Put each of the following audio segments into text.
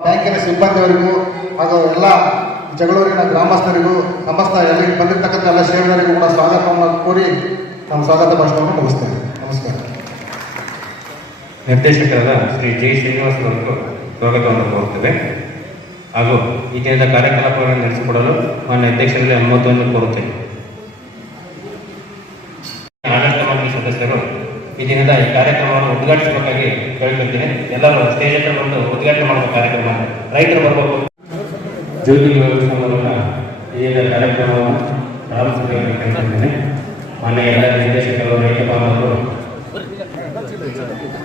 ಬ್ಯಾಂಕಿನ ಸಿಬ್ಬಂದಿಯವರಿಗೂ ಹಾಗೂ ಎಲ್ಲ ಜಗಳೂರಿನ ಗ್ರಾಮಸ್ಥರಿಗೂ ಸಮಸ್ತ ಎಲ್ಲಿಗೆ ಬಂದಿರತಕ್ಕಂಥ ಎಲ್ಲ ಷೇರುದಾರರಿಗೂ ಕೂಡ ಸ್ವಾಗತವನ್ನು ಕೋರಿ ನಮ್ಮ ಸ್ವಾಗತ ಭಾಷಣವನ್ನು ಮುಗಿಸ್ತೇವೆ ನಮಸ್ಕಾರ. ನಿರ್ದೇಶಕರಾದ ಶ್ರೀ ಜಿ ಶ್ರೀನಿವಾಸ್ ಅವರಿಗೂ ಸ್ವಾಗತವನ್ನು ಕೋರುತ್ತೇವೆ. ಹಾಗೂ ಈ ದಿನದ ಕಾರ್ಯಕಲಾಪಗಳನ್ನು ನಡೆಸಿಕೊಡಲು ಮಾನ್ಯ ಅಧ್ಯಕ್ಷರಲ್ಲಿ ಅನುಮತಿಯನ್ನು ಕೋರುತ್ತೇನೆ. ಆಡಳಿತ ಸದಸ್ಯರು ಈ ದಿನದ ಈ ಕಾರ್ಯಕ್ರಮವನ್ನು ಉದ್ಘಾಟಿಸಬೇಕಾಗಿ ಕೇಳ್ಕೊಳ್ತೀನಿ ಎಲ್ಲರೂ ಸ್ಟೇಜ್ ಹತ್ರ ಬಂದು ಉದ್ಘಾಟನೆ ಮಾಡುವ ಕಾರ್ಯಕ್ರಮ ರೈತರು ಬರಬೇಕು ಜ್ಯೋತಿ ವ್ಯವಸ್ಥೆ ಮೂಲಕ ಈ ಕಾರ್ಯಕ್ರಮವನ್ನು ಪ್ರಾರಂಭಿಸಬೇಕಾಗಿ ಕೇಳ್ಕೊಳ್ತೀನಿ ಮಾನ್ಯ ಎಲ್ಲ ನಿರ್ದೇಶಕರು ರೈತ ಬಾಂಧವರು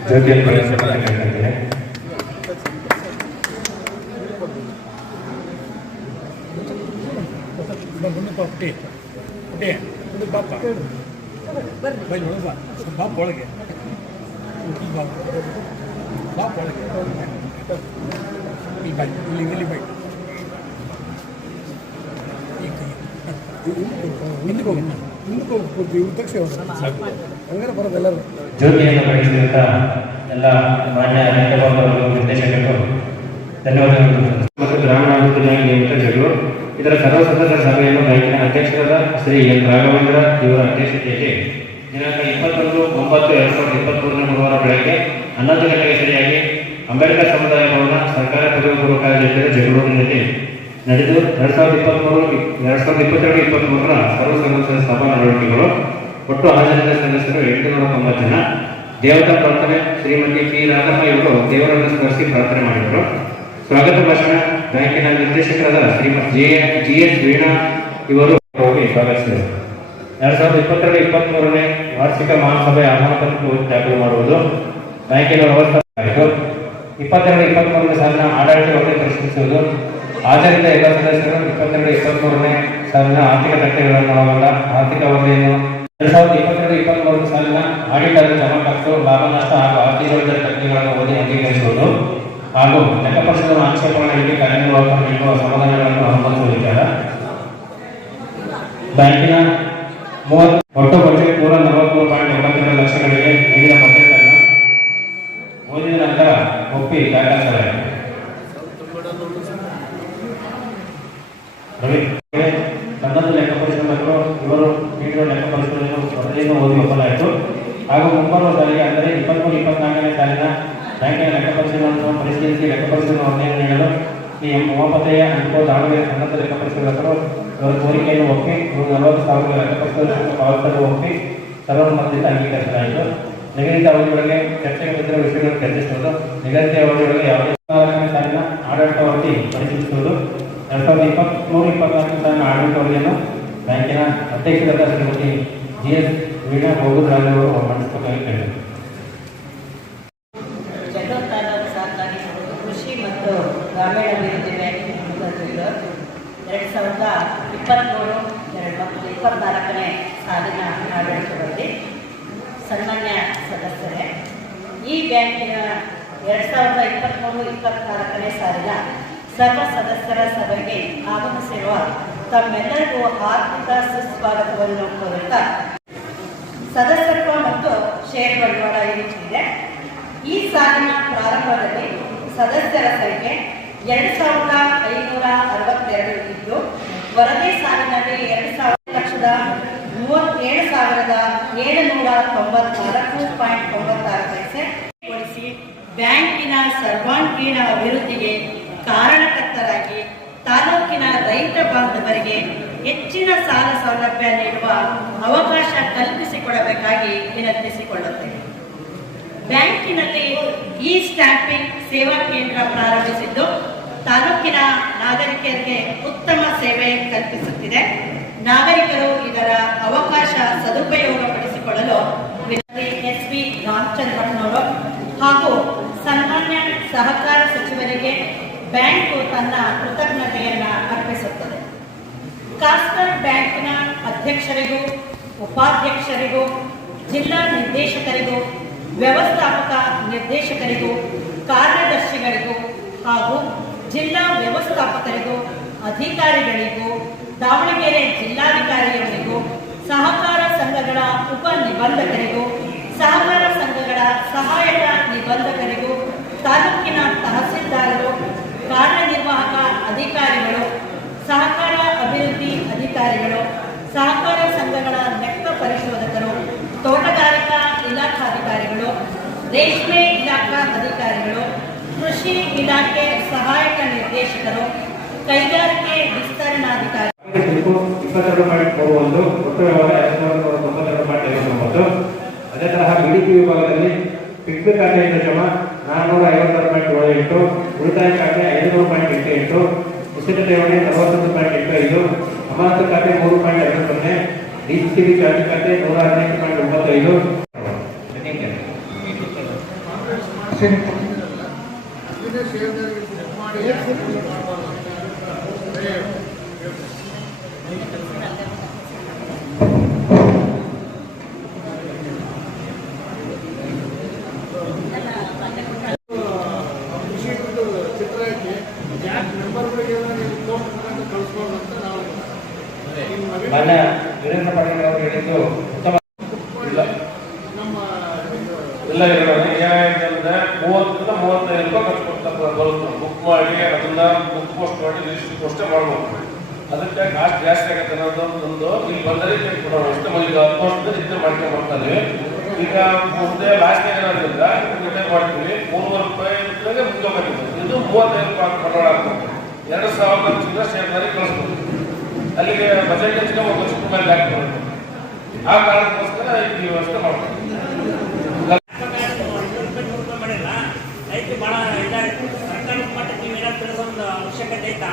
ಜ್ಯೋತಿಯನ್ನು ಬಳಸಬೇಕಾಗಿ ಕೇಳ್ಕೊಳ್ತೀನಿ ಮುಂದೆ ಪುಟ್ಟಿ ಪುಟ್ಟಿ ಮುಂದೆ ಪಾಪ ಬೈ ನೋಡಪ್ಪ ಬಾಪ್ ಒಳಗೆ. ಬಾ ಬಾಪ್. ಒಳಗೆ. ಇಲ್ಲಿ ಬೈ ಇಲ್ಲಿ ಇಲ್ಲಿ ಬೈ ಈ ಕೈ. ಹಿಂದಕ್ಕೆ ಹೋಗಿ. ಹಿಂದಕ್ಕೆ ಹೋಗಿ. ಇವ್ರ ತಕ್ಷಣ ಹಂಗಾರೆ ಬರೋದು ಎಲ್ಲರೂ. ಜ್ಯೋತಿಯನ್ನು ಬೆಳೆಸಿದಂತ ಎಲ್ಲ ಮಾನ್ಯ ರೈತ ನಿರ್ದೇಶಕರು ಧನ್ಯವಾದಗಳು. ಮತ್ತು ಗ್ರಾಮೀಣಾಭಿವೃದ್ಧಿ ನೇಮಿತ ಇದರ ಸರ್ವಸದಸ್ಯ ಸಭೆಯನ್ನು ಬ್ಯಾಂಕಿನ ಅಧ್ಯಕ್ಷರಾದ ಶ್ರೀ ಎನ್ ರಾಘವೇಂದ್ರ, ಇವರ ಅಧ್ಯಕ್ಷತೆಯಲ್ಲಿ ದಿನಾಂಕ ಇಪ್ಪತ್ತೊಂದು, ಒಂಬತ್ತು, ಎರಡು ಸಾವಿರದ ಇಪ್ಪತ್ತ್ಮೂರನೇ ಗುರುವಾರ ಬೆಳಗ್ಗೆ ಹನ್ನೊಂದು ಗಂಟೆಗೆ ಸರಿಯಾಗಿ ಅಂಬೇಡ್ಕರ್ ಸಮುದಾಯ ಭವನ ಸರ್ಕಾರಿ ಪದವಿ ಪೂರ್ವ ಕಾಲೇಜಿನ ಜಗಳೂರಿನಲ್ಲಿ ನಡೆದು ಎರಡ್ ಸಾವಿರದ ಇಪ್ಪತ್ಮೂರು, ಎರಡು ಸಾವಿರದ ಇಪ್ಪತ್ತೆರಡು ಇಪ್ಪತ್ತ್ಮೂರರ ಸರ್ವ ಸದಸ್ಯರ ಸಭಾ ನಡವಳಿಕೆಗಳು. ಒಟ್ಟು ಹಾಜರಿದ್ದ ಸದಸ್ಯರು ಎಂಟುನೂರ ತೊಂಬತ್ತು ಜನ. ದೇವತಾ ಪ್ರಾರ್ಥನೆ, ಶ್ರೀಮತಿ ಪಿ ರಾಧಮ್ಮ ಇವರು ದೇವರನ್ನು ಸ್ಮರಿಸಿ ಪ್ರಾರ್ಥನೆ ಮಾಡಿದರು. ಸ್ವಾಗತ ಭಾಷಣ, ಬ್ಯಾಂಕಿನ ನಿರ್ದೇಶಕರಾದ Shrimati J G S Veena ಇವರು ಸ್ವಾಗತಿಸಿದರು ಎರಡ್ ಸಾವಿರದ ಇಪ್ಪತ್ತೆರಡು, ಇಪ್ಪತ್ಮೂರನೇ ವಾರ್ಷಿಕ ಮಹಾಸಭೆ ಆಹ್ವಾನ ಪತ್ರ ದಾಖಲು ಮಾಡುವುದು ಬ್ಯಾಂಕಿನ ವ್ಯವಸ್ಥೆ ಇಪ್ಪತ್ತೆರಡು, ಇಪ್ಪತ್ಮೂರನೇ ಸಾಲಿನ ಆಡಳಿತ ಬಗ್ಗೆ ಪರಿಶೀಲಿಸುವುದು ಹಾಜರಿದ್ದ ಎಲ್ಲ ಸದಸ್ಯರು ಇಪ್ಪತ್ತೆರಡು, ಇಪ್ಪತ್ಮೂರನೇ ಸಾಲಿನ ಆರ್ಥಿಕ ತಟ್ಟೆಗಳನ್ನು ಒಳಗೊಂಡ ಆರ್ಥಿಕ ವರದಿಯನ್ನು ಎರಡ್ ಸಾವಿರದ ಇಪ್ಪತ್ತೆರಡು, ಇಪ್ಪತ್ಮೂರನೇ ಸಾಲಿನ ಆಡಿಟರ್ ಜಮಾಖರ್ಚು ಲಾಭ ನಷ್ಟ ಹಾಗೂ ಆರ್ಥಿಕ ವರದಿ ತಜ್ಞಗಳನ್ನು ಓದಿ ಅಂಗೀಕರಿಸುವುದು ಹಾಗೂ ಲೆಕ್ಕಪರಿಶೋಧನಾ ಆಕ್ಷೇಪಣೆಗಳಿಗೆ ಕಾರ್ಯನಿರ್ವಾಹಕ ನೀಡುವ ಸಮಾಧಾನಗಳನ್ನು ಅನುಮತಿಸುವುದಿಲ್ಲ ಬ್ಯಾಂಕಿನ ಮೂವತ್ತು ಒಟ್ಟು ಬಜೆಟ್ ನೂರ ನಲವತ್ಮೂರು ಪಾಯಿಂಟ್ ಒಂಬತ್ತೆರಡು ಲಕ್ಷಗಳಿಗೆ ನೀಡಿದ ಬಜೆಟ್ ಅನ್ನು ಓದಿದ ನಂತರ ಒಪ್ಪಿ ದಾಖಲಿಸಲಾಯಿತು ರವಿ ಕನ್ನಡ ಲೆಕ್ಕ ಪರಿಶೋಧಕರು ಇವರು ನೀಡಿರುವ ಲೆಕ್ಕ ಪರಿಶೋಧನೆಯನ್ನು ವರದಿಯನ್ನು ಓದಿ ಒಪ್ಪಲಾಯಿತು. ಹಾಗೂ ಮುಂಬರುವ ಸಾಲಿಗೆ ಅಂದರೆ ಇಪ್ಪತ್ಮೂರು, ಇಪ್ಪತ್ನಾಲ್ಕನೇ ಸಾಲಿನ ಬ್ಯಾಂಕಿನ ಲೆಕ್ಕ ಪರಿಶೋಧನೆಯನ್ನು ಪರಿಶೀಲಿಸಿ ಲೆಕ್ಕ ಪರಿಶೋಧನಾ ವರದಿಯನ್ನು ನೀಡಲು ಈ ಉಮಾಪತೆಯ ಅನುಕೂಲ ದಾವಣಗೆರೆ ಕನ್ನಡ ಲೆಕ್ಕ ಪರಿಶೋಧಕರು ಇವರ ಕೋರಿಕೆಯನ್ನು ಒಪ್ಪಿ, ನೂರ ನಲವತ್ತು ಸಾವಿರ ಲೆಕ್ಕಪತ್ರ ಪಾವತಿಸಲು ಒಪ್ಪಿ ಸರ್ವಸಮ್ಮತದಿಂದ ಅಂಗೀಕರಿಸಲಾಯಿತು. ನಿಗದಿತ ಅವಧಿಯೊಳಗೆ ಚರ್ಚೆಗೆ ಬಿದ್ದಿರುವ ವಿಷಯಗಳನ್ನು ಚರ್ಚಿಸುವುದು, ನಿಗದಿತ ಅವಧಿಯೊಳಗೆ ಯಾವುದೇ ಸಾಲಿನ ಆಡಳಿತ ಅವಧಿ ಪರಿಶೀಲಿಸುವುದು. ಎರಡ್ ಸಾವಿರದ ಇಪ್ಪತ್ತ್ಮೂರು ಇಪ್ಪತ್ನಾಲ್ಕು ಸಾಲಿನ ಆಡಳಿತ ಅವಧಿಯನ್ನು ಬ್ಯಾಂಕಿನ ಅಧ್ಯಕ್ಷರಾದ ಶ್ರೀಮತಿ ಜಿ ಎಸ್ ವೀಣಾ ಗೋಗುರಾಜ್ ಅವರು ಮಂಡಿಸಬೇಕಾಗಿ ಕೇಳಿದರು ಜಗತ್ ತಾಲೂಕು ಸಹಕಾರಿ ಕೃಷಿ ಮತ್ತು ಗ್ರಾಮೀಣಾಭಿವೃದ್ಧಿ ಬ್ಯಾಂಕ್ ಮುಖಂಡರು ಎರಡು ಸಾವಿರದ ಇಪ್ಪತ್ತ್ಮೂರು ಎರಡು ಮತ್ತು ಇಪ್ಪತ್ನಾಲ್ಕನೇ ಸಾಲಿನ ಆಡಳಿತದಲ್ಲಿ ಸನ್ಮಾನ್ಯ ಸದಸ್ಯರೇ, ಈ ಬ್ಯಾಂಕಿನ ಎರಡು ಸಾವಿರದ ಇಪ್ಪತ್ತ್ಮೂರು ಇಪ್ಪತ್ನಾಲ್ಕನೇ ಸಾಲಿನ ಸರ್ವ ಸದಸ್ಯರ ಸಭೆಗೆ ಆಗಮಿಸಿರುವ ತಮ್ಮೆಲ್ಲರಿಗೂ ಆರ್ಥಿಕ ಸುಸ್ವಾಗತವನ್ನು ಕೋರುತ್ತಾ ಸದಸ್ಯತ್ವ ಮತ್ತು ಷೇರ್ ಬಂಡವಾಳ ಇರುತ್ತಿದೆ. ಈ ಸಾಲಿನ ಪ್ರಾರಂಭದಲ್ಲಿ ಸದಸ್ಯರ ಸಂಖ್ಯೆ ಎರಡು ಸಾವಿರದ ಐನೂರ ಅರವತ್ತೆರಡು ಇದ್ದು, ವರದಿ ಸಾಲಿನಲ್ಲಿ ಎರಡು ಸಾವಿರ ಲಕ್ಷದ ಮೂವತ್ತೇಳು ಸಾವಿರದ ಏಳುನೂರ ತೊಂಬತ್ನಾಲ್ಕು ಪಾಯಿಂಟ್ ತೊಂಬತ್ತಾರು ಪೈಸೆ ಬ್ಯಾಂಕಿನ ಸರ್ವಾಂಗೀಣ ಅಭಿವೃದ್ಧಿಗೆ ಕಾರಣಕರ್ತರಾಗಿ ತಾಲೂಕಿನ ರೈತ ಬಾಂಧವರಿಗೆ ಹೆಚ್ಚಿನ ಸಾಲ ಸೌಲಭ್ಯ ನೀಡುವ ಅವಕಾಶ ಕಲ್ಪಿಸಿಕೊಡಬೇಕಾಗಿ ವಿನಂತಿಸಿಕೊಳ್ಳುತ್ತೇನೆ. ಬ್ಯಾಂಕಿನಲ್ಲಿ ಇ ಸ್ಟ್ಯಾಂಪಿಂಗ್ ಸೇವಾ ಕೇಂದ್ರ ಪ್ರಾರಂಭಿಸಿದ್ದು ತಾಲೂಕಿನ ನಾಗರಿಕರಿಗೆ ಉತ್ತಮ ಸೇವೆ ಕಲ್ಪಿಸುತ್ತಿದೆ. ನಾಗರಿಕರು ಇದರ ಅವಕಾಶ ಸದುಪಯೋಗಪಡಿಸಿಕೊಳ್ಳಲು ಎಸ್ಪಿ ರಾಮಚಂದ್ರಪ್ಪನವರು ಹಾಗೂ ಸನ್ಮಾನ್ಯ ಸಹಕಾರ ಸಚಿವರಿಗೆ ಬ್ಯಾಂಕ್ ತನ್ನ ಕೃತಜ್ಞತೆಯನ್ನ ಅರ್ಪಿಸುತ್ತದೆ. ಕಾಸ್ಟರ್ ಬ್ಯಾಂಕ್ನ ಅಧ್ಯಕ್ಷರಿಗೂ, ಉಪಾಧ್ಯಕ್ಷರಿಗೂ, ಜಿಲ್ಲಾ ನಿರ್ದೇಶಕರಿಗೂ, ವ್ಯವಸ್ಥಾಪಕ ನಿರ್ದೇಶಕರಿಗೂ, ಕಾರ್ಯದರ್ಶಿಗಳಿಗೂ ಹಾಗೂ ಜಿಲ್ಲಾ ವ್ಯವಸ್ಥಾಪಕರಿಗೂ, ಅಧಿಕಾರಿಗಳಿಗೂ ದಾವಣಗೆರೆ ಜಿಲ್ಲಾಧಿಕಾರಿಯವರಿಗೂ ಸಹಕಾರ ಸಂಘಗಳ ಉಪ ನಿಬಂಧಕರಿಗೂ, ಸಹಕಾರ ಸಂಘಗಳ ಸಹಾಯಕ ನಿಬಂಧಕರಿಗೂ, ತಾಲೂಕಿನ ತಹಸೀಲ್ದಾರರು, ಕಾರ್ಯನಿರ್ವಾಹಕ ಅಧಿಕಾರಿಗಳು, ಸಹಕಾರ ಅಭಿವೃದ್ಧಿ ಅಧಿಕಾರಿಗಳು, ಸಹಕಾರ ಸಂಘಗಳ ಲೆಕ್ಕ ಪರಿಶೋಧಕರು, ತೋಟಗಾರಿಕಾ ಇಲಾಖಾಧಿಕಾರಿಗಳು, ರೇಷ್ಮೆ ಇಲಾಖಾ ಅಧಿಕಾರಿಗಳು, ಕೃಷಿ ಇಲಾಖೆ ಸಹಾಯಕ ನಿರ್ದೇಶಕರು, ಕೈಗಾರಿಕೆ ವಿಸ್ತರಣಾಧಿಕಾರಿ ಸಿಲ್ಕು ಇಪ್ಪತ್ತೆರಡು ಪಾಯಿಂಟ್ ಮೂರು ಒಂದು ಒಟ್ಟು ವ್ಯವಹಾರ ಎರಡು ಸಾವಿರದ ತೊಂಬತ್ತೆರಡು ಪಾಯಿಂಟ್ ಐವತ್ತೊಂಬತ್ತು ಅದೇ ತರಹ ಬಿಡಿಪಿ ವಿಭಾಗದಲ್ಲಿ ಫಿಕ್ಸ್ ಖಾತೆಯಿಂದ ಜಮಾ, ನಾನ್ನೂರ ಐವತ್ತಾರು ಪಾಯಿಂಟ್ ಏಳು ಎಂಟು, ಉಳಿತಾಯ ಖಾತೆ ಐದುನೂರು ಪಾಯಿಂಟ್ ಎಂಟು ಎಂಟು ಉಚಿತ ಠೇವಣಿ ನಲವತ್ತೊಂದು ಪಾಯಿಂಟ್ ಎಂಟು ಐದು ಅಮಾನತು ಖಾತೆ ಮೂರು ಪಾಯಿಂಟ್ ಎರಡು ಸೊನ್ನೆ ಡಿ ಸಿ ಬಿ ಚಾರ್ಜ್ ಖಾತೆ ನೂರ ಹದಿನೆಂಟು ಪಾಯಿಂಟ್ ಒಂಬತ್ತೈದು. ವಿಷಯದ್ದು ಚಿತ್ರ ಹಾಕಿ ಯಾಕೆ ಮೆಂಬರ್ಗಳಿಗೆ ನೀವು ಫೋನ್ ಮುಖಾಂತರ ಕಳಿಸ್ಬೋದು ಅಂತ ನಾವು ನಿಮ್ಮ ಮನೆ ಮಾನ್ಯ ವೀರೇಂದ್ರ ಪಾಟೀಲ್ ಅವರು ಹೇಳಿದ್ದು ಉತ್ತಮ ಇಲ್ಲ ನಮ್ಮ ಇದು ಇಲ್ಲ ಇರೋಣ ಏನಾಯ್ತಂದ್ರೆ ಮೂವತ್ತರಿಂದ ಮೂವತ್ತೈದು ರೂಪಾಯಿ ಖರ್ಚು ಕೊಡ್ತಾ ಬರುತ್ತೆ ಬುಕ್ ಮಾಡಿ ಅದನ್ನ ಬುಕ್ ಪೋಸ್ಟ್ ಮಾಡ್ಬೋದು. ಅದಕ್ಕೆ ಕಾಸ್ಟ್ ಜಾಸ್ತಿ ಆಗುತ್ತೆ ಅನ್ನೋದು ಒಂದು ಇಲ್ಲಿ ಬಂದರೆ ಕೊಡೋಣ ಅಷ್ಟೇ ಈಗ ಹತ್ತು ವರ್ಷದಿಂದ ಚಿತ್ರ ಮಾಡ್ಕೊಂಡು ಬರ್ತಾರೆ. ಈಗ ಮುಂದೆ ಲಾಸ್ಟ್ ಏನಾದ್ರಿಂದ ರಿಟೈರ್ ಮಾಡ್ತೀವಿ? ಮೂರುವರೆ ರೂಪಾಯಿ ಮುಗ್ದೋಗ್ಬೇಕು ಇದು ಮೂವತ್ತೈದು ರೂಪಾಯಿ ಕೊಡೋಣ ಎರಡು ಸಾವಿರದ ಚಿಲ್ಲರೆ ಶೇರ್ದಾರಿ ಕಳಿಸ್ಬೋದು. ಅಲ್ಲಿಗೆ ಬಜೆಟ್ ಹೆಚ್ಚಿಗೆ ಒಂದು ಲಕ್ಷ ಮೇಲೆ ಹಾಕ್ತಾರೆ ಆ ಕಾರಣಕ್ಕೋಸ್ಕರ ಈ ವ್ಯವಸ್ಥೆ ಮಾಡ್ತಾರೆ ರೈತರು ಬಹಳ ಇದಾಗುತ್ತೆ ಸರ್ಕಾರದ ಮಟ್ಟಕ್ಕೆ ನೀವು ಏನಾದ್ರು ತಿಳಿಸೋದು ಅವಶ್ಯಕತೆ ಐತಾ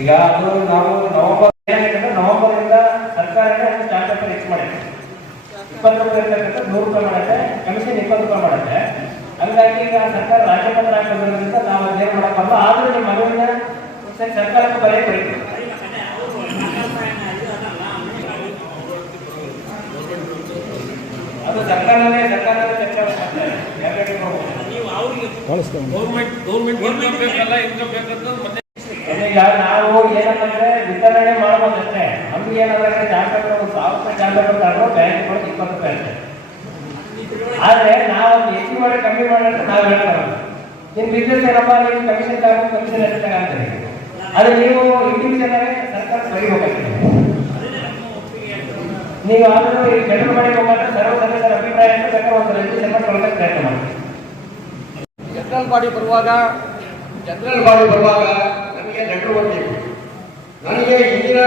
ಈಗ ಅದು ನಾವು ನವೆಂಬರ್ ಏನಾಯ್ತಂದ್ರೆ ನವೆಂಬರ್ ಇಂದ ಸರ್ಕಾರನೇ ಸ್ಟಾರ್ಟ್ ಅಪ್ ಹೆಚ್ಚು ಫಿಕ್ಸ್ ಮಾಡಿದೆ. ಇಪ್ಪತ್ತು ರೂಪಾಯಿ ಇರ್ತಕ್ಕಂಥ ನೂರು ರೂಪಾಯಿ ಮಾಡುತ್ತೆ ಕಮಿಷನ್ ಇಪ್ಪತ್ತು ರೂಪಾಯಿ ಮಾಡುತ್ತೆ. ಹಂಗಾಗಿ ಈಗ ಸರ್ಕಾರ ರಾಜ್ಯಪತ್ರ ಹಾಕೋದ್ರಿಂದ ನಾವು ಅದೇನು ಮಾಡಕ್ಕಲ್ಲ ಆದ್ರೂ ನಿಮ್ಮ ಮಗುವಿನ ಸರಿ ಸರ್ಕಾರಕ್ಕೆ ಬರೀ ಬರೀತು ಸರ್ಕಾರ ಅದು ಸರ್ಕಾರನೇ ಸರ್ಕಾರನೇ ಚರ್ಚೆ ಮಾಡ್ತಾರೆ. ಗೌರ್ಮೆಂಟ್ ಗೌರ್ಮೆಂಟ್ ಬೇಕಲ್ಲ ಇನ್ಕಮ್ ಬೇಕಂತ ಮತ್ತೆ ಈಗ ನಾವು ಏನಂತಂದ್ರೆ ವಿತರಣೆ ಮಾಡ್ಬೋದಷ್ಟೇ ನಮ್ಗೆ ಏನಂದ್ರೆ ಜಾಸ್ತಿ ಒಂದು ಸಾವಿರ ಜಾಸ್ತಿ ತಗೊಂಡು ಬ್ಯಾಂಕ್ ಕೊಡೋದು ಇಪ್ಪತ್ತು ರೂಪಾಯಿ ಅಷ್ಟೇ. ಆದ್ರೆ ನಾವು ಒಂದು ಹೆಚ್ಚು ಮಾಡಿ ಕಮ್ಮಿ ಮಾಡಿದ್ರೆ ನಾವು ಹೇಳ್ತಾರೆ ನಿಮ್ ಬಿಸ್ನೆಸ್ ಏನಪ್ಪ, ನೀವು ಕಮಿಷನ್ ತಗೊಂಡು ಕಮಿಷನ್ ಎಷ್ಟು ತಗೊಂತೀರಿ ಅದು ನೀವು ಇಂಡಿವಿಜುವಲ್ ಆಗಿ ಸರ್ಕಾರ ಬರೀಬೇಕಾಗ್ತದೆ. ನೀವು ಆದರೂ ಈ ಜನರು ಮಾಡಿ ಹೋಗ್ತಾರೆ ಸರ್ವ ಸದಸ್ಯರ ಅಭಿಪ್ರಾಯ ಅಂತ ಬೇಕಾದ್ರೆ ಒಂದು ರೆಜಿಸ್ಟ್ರೇಷನ್ ಮಾಡಿ ಕೊಡೋಕೆ ಪ್ರಯತ್ನ ಮಾಡಿ ಜನರಲ್ ಬಾಡಿ ಬರುವಾಗ ಜನರಲ್ ಬಾಡಿ ಬರುವಾಗ ನನಗೆ ಲೆಟರ್ ಕೊಟ್ಟಿವಿ ನನಗೆ ಹಿಂದಿನ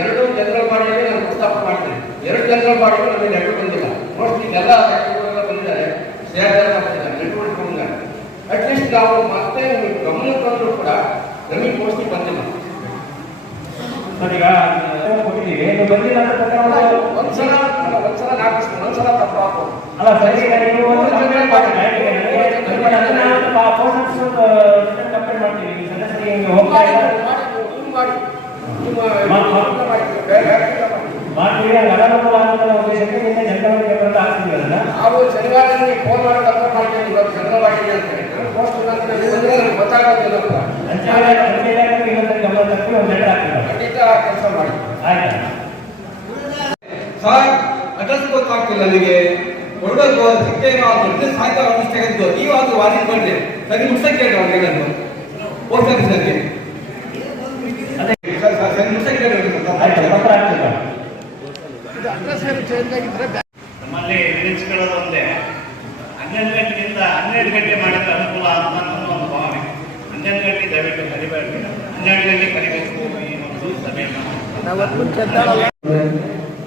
ಎರಡು ಜನರಲ್ ಬಾಡಿಯಲ್ಲಿ ನಾನು ಪ್ರಸ್ತಾಪ ಮಾಡಿದ್ದೇನೆ ಎರಡು ಜನರಲ್ ಬಾಡಿಗಳು ನನಗೆ ಲೆಟರ್ ಬಂದಿಲ್ಲ. ಮೋಸ್ಟ್ಲಿ ಎಲ್ಲ ಸೆಕ್ರೆಟರಿಗಳೆಲ್ಲ ಬಂದಿದ್ದಾರೆ. ಸೇರ್ದಾರ ಬಂದಿದ್ದಾರೆ ಲೆಟರ್ ಬಂದಿದ್ದಾರೆ. ಅಟ್ಲೀಸ್ಟ್ ನಾವು ಮತ್ತೆ ನಿಮಗೆ ಗಮನ ತಂದರೂ ಕೂಡ ನಮಗೆ ಮೋಸ್ಟ್ಲಿ ಬಂದಿಲ್ಲ. ಅಂತ ಪ್ರಕಾರ ಒಂದು- ಒಂದ್ಸಲ ಒಂದ್ಸಲ ನಾಲ್ಕು ಒಂದ್ಸಲ ತಪ್ಪು ಹಾಕೋದು ಅಲ್ಲ ಸರಿ ಈಗ ನೀವು ಒಂದು ಕಂಪ್ಲೇಂಟ್ ಸದಸ್ಯರಿಗೆ ಹೋಗ್ತಾ ಮಾಡ್ತೀವಿ ಅನಾನುಕೂಲ ಆಗುತ್ತಲ್ಲ ಉದ್ದೇಶಕ್ಕೆ ನಿನ್ನೆ ಜನಗಳಿಗೆ ನಾವು ಶನಿವಾರ ನಿಮಗೆ ಫೋನ್ ಮಾಡಿ ಕನ್ಫರ್ಮ್ ಮಾಡ್ತೀನಿ ಇವತ್ತು ಅಂತ ನಾನು ಪೋಸ್ಟ್ ನನಗೆ ಗೊತ್ತಾಗೋದಿಲ್ಲ ಅಂಚೆ ಅಂಚೆ ಇಲಾಖೆಗೆ ಇನ್ನೊಂದ್ಸರಿ ಗಮನ ತಪ್ಪಿ ಒಂದು ಲೆಟರ್ ಹಾಕ್ತೀವಿ ಖಂಡಿತ ಕೆಲಸ ಮಾಡಿ. ಆಯ್ತಾ? ಸರ್ ಅಡ್ರೆಸ್ ಗೊತ್ತಾಗ್ತಿಲ್ಲ ನನಗೆ ಕೊಡಬೇಕು ನಾವು ಸಾಯ್ತಾ ಅಡ್ರೆಸ್ ತೆಗೆದು ನೀವಾದ್ರೂ ವಾರ್ನಿಂಗ್ ಬಂದ್ರೆ ಸರಿ ಮುಡ್ಸಕ್ಕೆ ಹೇಳಿ ಅವ್ರು ನಾನು ಅದೇ. ಸರ್ ನಮ್ಮಲ್ಲಿ ವಿಧಿಸ್ಕೊಳ್ಳೋದು ಒಂದೇ. ಹನ್ನೆರಡು ಗಂಟೆಯಿಂದ ಹನ್ನೆರಡು ಗಂಟೆ ಮಾಡಿದ್ರೆ ಅನುಕೂಲ ಅಂತ ನನ್ನ ಒಂದು ಭಾವನೆ. ಹನ್ನೆರಡು ಗಂಟೆ ದಯವಿಟ್ಟು ಕರಿಬೇಡಿ. ಹನ್ನೆರಡು ಗಂಟೆ ಕರಿಬೇಕು ಈ ಒಂದು ಸಭೆಯನ್ನು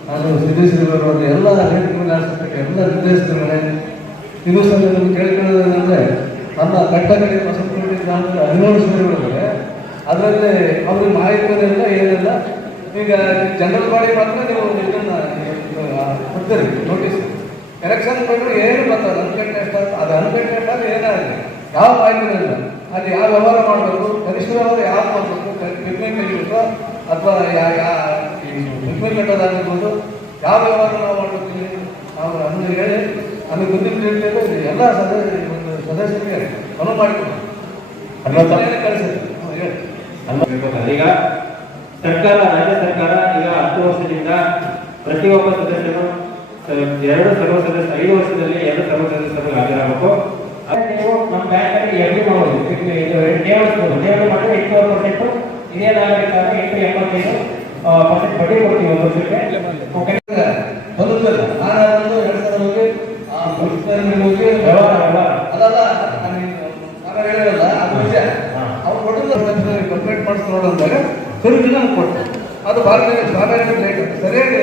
ನಾನು ಸಿದ್ದೇಶ್ವರ ಎಲ್ಲ ರೇಟ್ಗಳ ಆಸ್ಪತ್ರೆಗೆ ಎಲ್ಲ ನಿರ್ದೇಶಕರುಗಳೇ ಇದು ಸಹ ನಮ್ಗೆ ಕೇಳ್ಕೊಳ್ಳೋದೇನೆಂದ್ರೆ ನನ್ನ ಕಟ್ಟಕಡೆ ಹೊಸಪೇಟೆ ಗ್ರಾಮದ ಹದಿನೇಳು ಸಭೆಗಳಿವೆ ಅದರಲ್ಲಿ ಅವ್ರಿಗೆ ಮಾಹಿತಿ ಏನೆಲ್ಲ. ಈಗ ಜನರಲ್ ಬಾಡಿ ಮಾತ್ರ ನೀವು ಇದನ್ನು ಕೊಡ್ತೀರಿ ನೋಟಿಸ್ ಎಲೆಕ್ಷನ್ ಬಗ್ಗೆ ಏನು ಬರ್ತದೆ ಹನ್ನೆ ಗಂಟೆ ಎಷ್ಟಾದ್ರು ಅದು ಅನ್ಕಟ್ಟೆ ಎಷ್ಟಾದ್ರೆ ಏನಾಗಲಿ ಯಾವ ಮಾಹಿತಿ ಇಲ್ಲ. ಅದು ಯಾವ ವ್ಯವಹಾರ ಮಾಡಬೇಕು ವ್ಯವಹಾರ ಯಾರು ಮಾಡಬೇಕು ಪಿಕ್ನಿಕ್ ತೆಗಿಬೇಕು ಅಥವಾ ಪಿಕ್ನಿಕ್ ಕಟ್ಟೋದಾಗಿರ್ಬೋದು, ಯಾವ ವ್ಯವಹಾರ ನಾವು ಮಾಡ್ಬೇಕು ನಾವು? ಹಂಗೆ ಹೇಳಿ ನಮಗೆ ಗೊತ್ತಿಲ್ಲ ಎಲ್ಲ ಸದಸ್ಯ ಸದಸ್ಯರಿಗೆ ಅನುವು ಮಾಡಿಕೊಡು. ಕಳಿಸಿದ್ರು. ಈಗ ಸರ್ಕಾರ ರಾಜ್ಯ ಸರ್ಕಾರ ಈಗ ಹತ್ತು ವರ್ಷದಿಂದ ಪ್ರತಿಯೊಬ್ಬ ಸದಸ್ಯರು ಎರಡು ಸರ್ವ ಸದಸ್ಯ ಐದು ವರ್ಷದಲ್ಲಿ ಎರಡು ಸರ್ವ ಸದಸ್ಯರು ಹಾಜರಾಗಬೇಕು. ನೀವು ನಮ್ಮ ಬ್ಯಾಂಕಲ್ಲಿ ಅಲ್ಲಿ ಮಾಡಬಹುದು ಇದು ಠೇವಣಿಸ್ಬೋದು ಠೇವಣಿ ಮಾಡಿದ್ರೆ ಇಪ್ಪತ್ತು ಪರ್ಸೆಂಟ್ ಹಿರಿಯ ನಾಗರಿಕರಿಗೆ ಎಂಟು ಎಪ್ಪತ್ತೈದು ಪರ್ಸೆಂಟ್ ಬಡ್ಡಿ ಕೊಡ್ತೀವಿ ಒಂದು ವರ್ಷಕ್ಕೆ. ಓಕೆ. ಬದುಕಲ್ಲ ನಾನು ಒಂದು ಎರಡು ಸಲ ಹೋಗಿ ಆ ಮುನ್ಸಿಪಾಲಿಟಿ ಹೋಗಿ ವ್ಯವಹಾರ ಮಾಡಿಸ್ತು ನೋಡು ಅಂದಾಗ ಕರುವಿನ ಕೊಟ್ಟು ಅದು ರೇಟ್ ಅಂತ ಸರಿಯಾಗಿ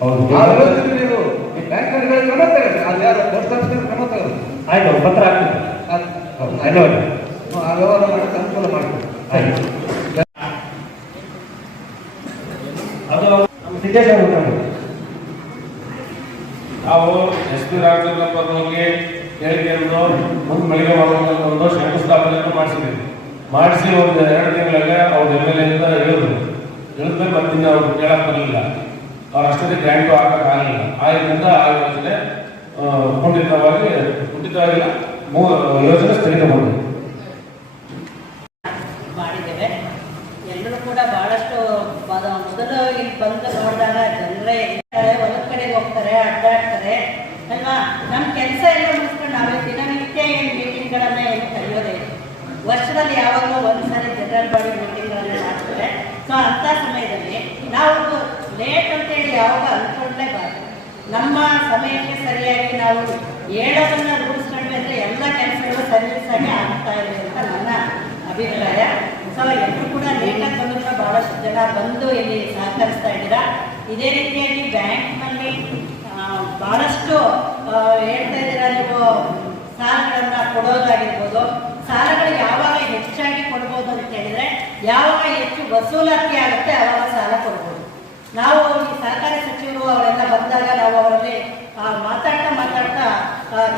ಹೌದು. ನೀವು ಈ ಬ್ಯಾಂಕ್ನಲ್ಲಿ ಕ್ರಮ ತಗೊಳ್ಳಿ. ಅದು ಯಾರು ಪೋಸ್ಟ್ ಆಫೀಸ್ ಕ್ರಮ ತಗೊಳ್ಳಿ. ಆಯ್ತು ಪತ್ರ ಹಾಕ್ತೀನಿ ವ್ಯವಹಾರ ಮಾಡಿ ಅನುಕೂಲ ಆಯ್ತು. ಅದು ನಮ್ಮ ನಾವು ಎಸ್ ಪಿ ರಾಮಚಂದ್ರಪ್ಪರ ಹೋಗಿ ಹೇಳಿಕೆಯನ್ನು ಮುಂದೆ ಮಳಿಗೆ ಮಾಡುವಂತ ಒಂದು ಶಂಕುಸ್ಥಾಪನೆಯನ್ನು ಮಾಡಿಸಿದ್ದೀವಿ. ಮಾಡಿಸಿ ಒಂದು ಎರಡು ತಿಂಗಳಲ್ಲೇ ಅವ್ರ ಎಂ ಎಲ್ ಎಯಿಂದ ಹೇಳಿದ್ರು. ಹೇಳಿದ್ರೆ ಮತ್ತಿನ್ನ ಅವ್ರು ಕೇಳಕ್ ಬರಲಿಲ್ಲ. ಅವ್ರು ಅಷ್ಟೊತ್ತಿಗೆ ಗ್ರ್ಯಾಂಟು ಹಾಕಕ್ಕಾಗಲಿಲ್ಲ ಆದ್ರಿಂದ ಆ ಯೋಜನೆ ಖಂಡಿತವಾಗಿ ಕುಂಠಿತವಾಗಿ ಮೂರು ಯೋಜನೆ ಸ್ಥಗಿತಗೊಂಡಿದೆ ಮಾಡಿದ್ದೇವೆ. ಎಲ್ಲರೂ ಕೂಡ ಬಹಳಷ್ಟು ಮೊದಲು ಇಲ್ಲಿ ಬಂದು ನೋಡಿದಾಗ ಜನರೇ ಹೊಲದ ಕಡೆಗೆ ಹೋಗ್ತಾರೆ, ಅಡ್ಡಾಡ್ತಾರೆ. ಅಲ್ವಾ? ನಮ್ಮ ಕೆಲಸ ಎಲ್ಲ ಮುಗಿಸ್ಕೊಂಡು ನಾವೇ ದಿನನಿತ್ಯ ಏನು ಮೀಟಿಂಗ್ಗಳನ್ನ ಏನು ಕರೆಯೋದೇ ಇಲ್ಲ. ವರ್ಷದಲ್ಲಿ ಯಾವಾಗಲೂ ಒಂದ್ಸರಿ ಜನರಲ್ ಬಾಡಿ ಮೀಟಿಂಗ್ಗಳನ್ನು ಮಾಡ್ತಾರೆ ಸೊ ಅಂಥ ಸಮಯದಲ್ಲಿ ನಾವು ಲೇಟ್ ಅಂತೇಳಿ ಯಾವಾಗ ಅಂದ್ಕೊಳ್ಳೇಬಾರ್ದು ನಮ್ಮ ಸಮಯಕ್ಕೆ ಸರಿಯಾಗಿ ನಾವು ಹೇಳೋದನ್ನ ರೂಢಿಸ್ಕೊಂಡ್ವಿ ಅಂದ್ರೆ ಎಲ್ಲ ಕೆಲಸಗಳು ಸರ್ವಿಸ್ ಆಗಿ ಆಗ್ತಾ ಇದೆ ಅಂತ ನನ್ನ ಅಭಿಪ್ರಾಯ. ಸೊ ಎಲ್ಲರೂ ಕೂಡ ಬಂದ್ರು, ಬಹಳಷ್ಟು ಜನ ಬಂದು ಇಲ್ಲಿ ಸಹಕರಿಸ್ತಾ ಇದ್ದೀರಾ. ಇದೇ ರೀತಿಯಾಗಿ ಬ್ಯಾಂಕ್ನಲ್ಲಿ ಬಹಳಷ್ಟು ಹೇಳ್ತಾ ಇದ್ದೀರಾ ನೀವು, ಸಾಲಗಳನ್ನ ಕೊಡೋದಾಗಿರ್ಬೋದು. ಸಾಲಗಳು ಯಾವಾಗ ಹೆಚ್ಚಾಗಿ ಕೊಡ್ಬೋದು ಅಂತ ಹೇಳಿದ್ರೆ, ಯಾವಾಗ ಹೆಚ್ಚು ವಸೂಲಾತಿ ಆಗುತ್ತೆ ಆವಾಗ ಸಾಲ ಕೊಡ್ಬೋದು. ನಾವು ಅವರಿಗೆ ಸಚಿವರು ಅವರೆಲ್ಲ ಬಂದಾಗ ನಾವು ಅವರಲ್ಲಿ ಮಾತಾಡ್ತಾ ಮಾತಾಡ್ತಾ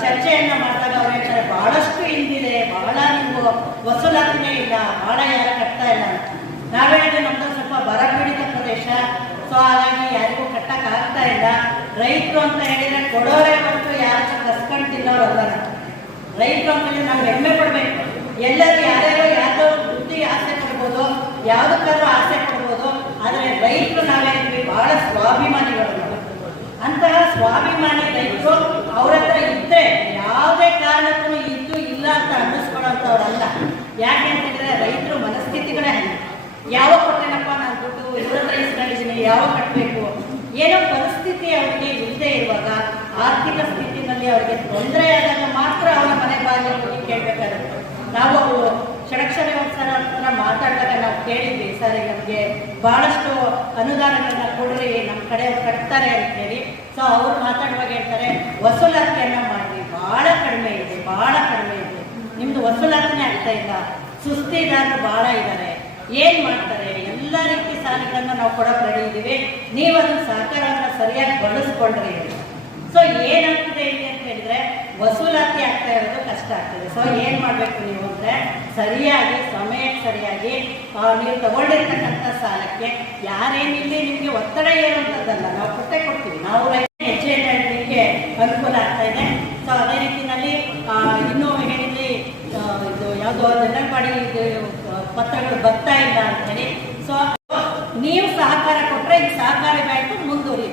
ಚರ್ಚೆಯನ್ನ ಮಾಡಿದಾಗ ಅವ್ರು ಹೇಳ್ತಾರೆ, ಬಹಳಷ್ಟು ಹಿಂದಿದೆ, ಬಹಳ ನೀವು ವಸೂಲಾತಿನೇ ಇಲ್ಲ, ಬಹಳ ಯಾರು ಕಟ್ತಾ ಇಲ್ಲ ನಾವೇ ಹೇಳಿದ್ರೆ ನಮ್ದು ಸ್ವಲ್ಪ ಬರಪೀಡಿತ ಪ್ರದೇಶ ಸೊ ಹಾಗಾಗಿ ಯಾರಿಗೂ ಕಟ್ಟಕ್ ಆಗ್ತಾ ಇಲ್ಲ. ರೈತರು ಅಂತ ಹೇಳಿದ್ರೆ ಕೊಡೋರೇ ಬಂತು ಯಾರು ಕಸ್ಕೊಂಡು ತಿನ್ನೋರಲ್ಲ. ರೈತರು ಅಂತಂದ್ರೆ ನಾವು ಹೆಮ್ಮೆ ಪಡ್ಬೇಕು. ಎಲ್ಲರೂ ಯಾರ್ಯಾರೋ ಯಾವ್ದೋ ಬುದ್ಧಿ ಆಸೆ ಪಡ್ಬೋದು, ಯಾವ್ದಕ್ಕಾದ್ರೂ ಆಸೆ ಆದ್ರೆ ರೈತರು ನಾವೇನಿದ್ವಿ ಬಹಳ ಸ್ವಾಭಿಮಾನಿಗಳು. ಅಂತಹ ಸ್ವಾಭಿಮಾನಿ ರೈತರು ಅವ್ರ ಹತ್ರ ಇದ್ರೆ ಯಾವುದೇ ಕಾರಣಕ್ಕೂ ಇದ್ದು ಇಲ್ಲ ಅಂತ ಅನ್ನಿಸ್ಕೊಳ್ಳೋಂಥವ್ರಲ್ಲ ಯಾಕೆ ಅಂತ ಹೇಳಿದ್ರೆ ರೈತರ ಮನಸ್ಥಿತಿಗಳೇ. ಯಾವಾಗ ಕೊಟ್ಟೇನಪ್ಪ ನಾನು ದುಡ್ಡು, ಇವ್ರ ಇಸ್ಕೊಂಡಿದ್ದೀನಿ ಯಾವಾಗ ಕಟ್ಟಬೇಕು ಏನೋ ಪರಿಸ್ಥಿತಿ ಅವರಿಗೆ ಇಲ್ಲದೆ ಇರುವಾಗ ಆರ್ಥಿಕ ಸ್ಥಿತಿನಲ್ಲಿ ಅವರಿಗೆ ತೊಂದರೆ ಆದಾಗ ಮಾತ್ರ ಅವರ ಮನೆ ಬಾಗಿಲು ಕೇಳಬೇಕಾಗುತ್ತೆ ನಾವು ಷಡಕ್ಷರ ಸರ್ ಹತ್ರ ಮಾತಾಡಿದಾಗ ನಾವು ಕೇಳಿದ್ವಿ, ಸರ್ ನಮಗೆ ಬಹಳಷ್ಟು ಅನುದಾನಗಳನ್ನ ಕೊಡ್ರಿ ನಮ್ಮ ಕಡೆ ಕಟ್ತಾರೆ ಅಂತ ಹೇಳಿ. ಸೊ ಅವ್ರು ಮಾತಾಡುವಾಗ ಹೇಳ್ತಾರೆ, ವಸೂಲಾತಿಯನ್ನ ಮಾಡಿ ಬಹಳ ಕಡಿಮೆ ಇದೆ ಬಹಳ ಕಡಿಮೆ ಇದೆ. ನಿಮ್ದು ವಸೂಲಾತಿನೇ ಆಗ್ತಾ ಇಲ್ಲ, ಸುಸ್ತಿದಾರರು ಬಹಳ ಇದ್ದಾರೆ ಏನ್ ಮಾಡ್ತಾರೆ? ಎಲ್ಲ ರೀತಿ ಸಾಲಗಳನ್ನ ನಾವು ಕೊಡಕ್ ರೆಡಿ ಇದ್ದೀವಿ. ನೀವು ಅದನ್ನ ಸಹಕಾರವನ್ನ ಸರಿಯಾಗಿ ಬಳಸ್ಕೊಂಡ್ರಿ ಸೊ ಏನಾಗ್ತದೆ ಇಲ್ಲಿ? ಹೇಳಿದ್ರೆ ವಸೂಲಾತಿ ಆಗ್ತಾ ಇರೋದು ಕಷ್ಟ ಆಗ್ತದೆ. ಸೊ ಏನ್ ಮಾಡ್ಬೇಕು ನೀವು ಅಂದ್ರೆ ಸರಿಯಾಗಿ ಸಮಯಕ್ಕೆ ಸರಿಯಾಗಿ ನೀವು ತಗೊಂಡಿರ್ತಕ್ಕಂಥ ಸಾಲಕ್ಕೆ ಯಾರೇನಿಲ್ಲಿ ನಿಮ್ಗೆ ಒತ್ತಡ ಅಂತದಲ್ಲ ನಾವು ಕೊಟ್ಟೆ ಕೊಡ್ತೀವಿ. ನಾವು ರೈತ ಅನುಕೂಲ ಆಗ್ತಾ ಇದೆ. ಸೊ ಅದೇ ರೀತಿನಲ್ಲಿ ಆ, ಇನ್ನೂ ಹೇಳಿ ಇದು ಯಾವುದೋ ಜನಪಾಡಿ ಇದು ಪತ್ರಗಳು ಬರ್ತಾ ಇಲ್ಲ ಅಂತ ಹೇಳಿ. ಸೊ ನೀವು ಸಹಕಾರ ಕೊಟ್ಟರೆ ಈ ಸಹಕಾರ ಬ್ಯಾಂಕು ಮುಂದುವರಿ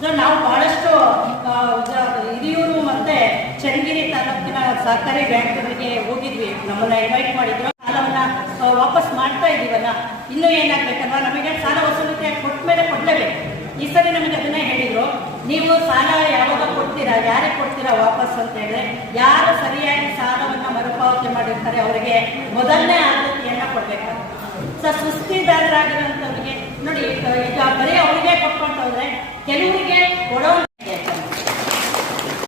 ಸೊ ನಾವು ಬಹಳಷ್ಟು ಆ, ಉದ- ಹಿರಿಯೂರು ಮತ್ತೆ ಚನ್ನಗಿರಿ ತಾಲೂಕಿನ ಸಹಕಾರಿ ಬ್ಯಾಂಕ್ಗಳಿಗೆ ಹೋಗಿದ್ವಿ. ನಮ್ಮನ್ನ ಇನ್ವೈಟ್ ಮಾಡಿದ್ರು. ಸಾಲವನ್ನ ವಾಪಸ್ ಮಾಡ್ತಾ ಇದೀವಲ್ಲ. ಇನ್ನೂ ಏನಾಗ್ಬೇಕಲ್ವ? ನಮಗೆ ಸಾಲ ವಸೂಲಿಕೆ ಕೊಟ್ಟ ಮೇಲೆ ಕೊಡ್ಲೇಬೇಕು. ಈ ಸರಿ ನಮಗೆ ಅದನ್ನ ಹೇಳಿದ್ರು. ನೀವು ಸಾಲ ಯಾವಾಗ ಕೊಡ್ತೀರಾ, ಯಾರಿಗೆ ಕೊಡ್ತೀರಾ ವಾಪಸ್ ಅಂತ ಹೇಳಿದ್ರೆ, ಯಾರು ಸರಿಯಾಗಿ ಸಾಲವನ್ನ ಮರುಪಾವತಿ ಮಾಡಿರ್ತಾರೆ, ಅವರಿಗೆ ಮೊದಲನೇ ಆದ್ಯತೆಯನ್ನ ಕೊಡ್ಬೇಕು ಸೊ ಸುಸ್ತಿದಾರರಾಗಿರೋಂಥವ್ರಿಗೆ ನೋಡಿ, ಈಗ ಬರೀ ಅವರಿಗೆ ಕೊಟ್ಕೊಂತವ್ರೆ ಕೆಲವರಿಗೆ